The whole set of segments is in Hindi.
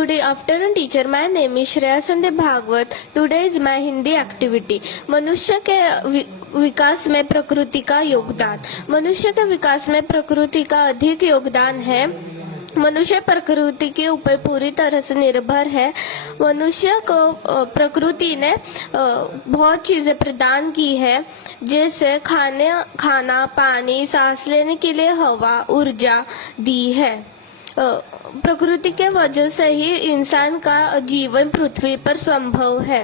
Good afternoon, teacher. My name is Shreya Sandeep Bhagwat. Today is my Hindi activity. मनुष्य के विकास में प्रकृति का योगदान। मनुष्य के विकास में प्रकृति का अधिक योगदान है। मनुष्य प्रकृति के ऊपर पूरी तरह से निर्भर है। मनुष्य को प्रकृति ने बहुत चीजें प्रदान की है, जैसे खाना, पानी, सांस लेने के लिए हवा, ऊर्जा दी है। प्रकृति के वजह से ही इंसान का जीवन पृथ्वी पर संभव है।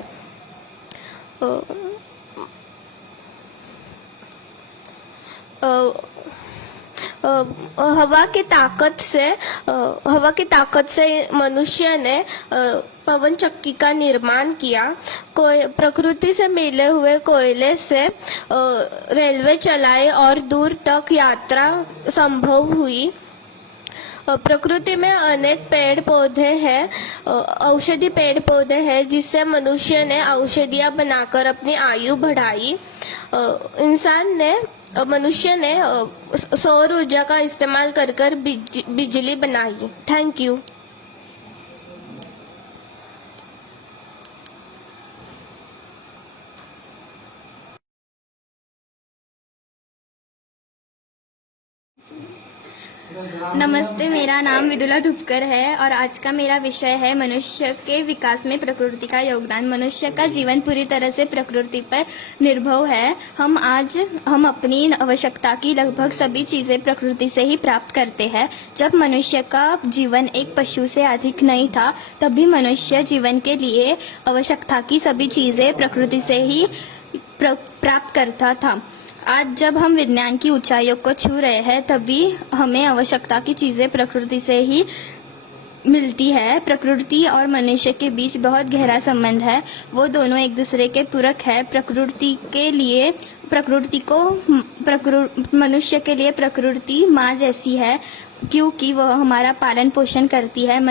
हवा की ताकत से मनुष्य ने पवन चक्की का निर्माण किया। प्रकृति से मिले हुए कोयले से रेलवे चलाए और दूर तक यात्रा संभव हुई। प्रकृति में अनेक पेड़ पौधे हैं, औषधि पेड़ पौधे हैं, जिससे मनुष्य ने औषधियां बनाकर अपनी आयु बढ़ाई। मनुष्य ने सौर ऊर्जा का इस्तेमाल कर बिजली बनाई। Thank you. नमस्ते, मेरा नाम विदुला धुपकर है और आज का मेरा विषय है मनुष्य के विकास में प्रकृति का योगदान। मनुष्य का जीवन पूरी तरह से प्रकृति पर निर्भर है। हम अपनी आवश्यकता की लगभग सभी चीजें प्रकृति से ही प्राप्त करते हैं। जब मनुष्य का जीवन एक पशु से अधिक नहीं था, तब भी मनुष्य जीवन के लिए आवश्यकता की सभी चीजें प्रकृति से ही प्राप्त करता था। आज जब हम विज्ञान की ऊंचाइयों को छू रहे हैं, तभी हमें आवश्यकता की चीजें प्रकृति से ही मिलती है। प्रकृति और मनुष्य के बीच बहुत गहरा संबंध है। वो दोनों एक दूसरे के पूरक है। मनुष्य के लिए प्रकृति माँ जैसी है, क्योंकि वह हमारा पालन पोषण करती है।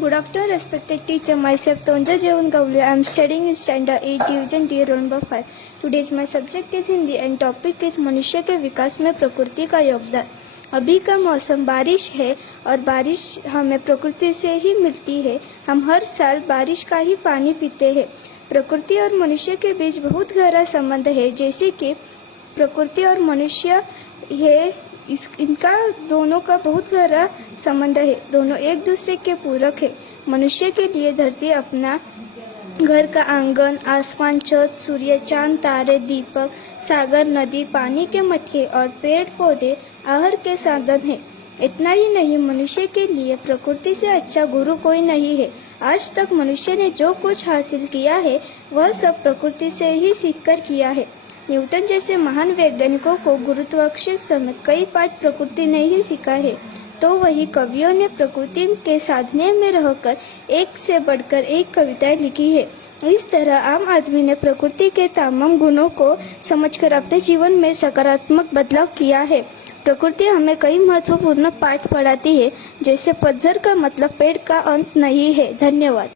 Good afternoon, respected teacher. Myself Tonja Jevan Gavlu. I am studying in Standard 8 Division D roll number 5. Today's my subject is Hindi and topic is मनुष्य के विकास में प्रकृति का योगदान। अभी का मौसम बारिश है और बारिश हमें प्रकृति से ही मिलती है। हम हर साल बारिश का ही पानी पीते हैं। प्रकृति और मनुष्य के बीच बहुत गहरा संबंध है, जैसे कि प्रकृति और मनुष्य है, इनका दोनों का बहुत गहरा संबंध है। दोनों एक दूसरे के पूरक है। मनुष्य के लिए धरती अपना घर का आंगन, आसमान, छत, सूर्य, चांद, तारे, दीपक, सागर, नदी, पानी के मटके और पेड़ पौधे आहार के साधन है। इतना ही नहीं, मनुष्य के लिए प्रकृति से अच्छा गुरु कोई नहीं है। आज तक मनुष्य ने जो कुछ हासिल किया है, वह सब प्रकृति से ही सीखकर किया है। न्यूटन जैसे महान वैज्ञानिकों को गुरुत्वाकर्षण समेत कई पाठ प्रकृति ने ही सिखा है, तो वही कवियों ने प्रकृति के साधने में रहकर एक से बढ़कर एक कविताएं लिखी है। इस तरह आम आदमी ने प्रकृति के तमाम गुणों को समझकर अपने जीवन में सकारात्मक बदलाव किया है। प्रकृति हमें कई महत्वपूर्ण पाठ पढ़ाती है, जैसे पतझड़ का मतलब पेड़ का अंत नहीं है। धन्यवाद।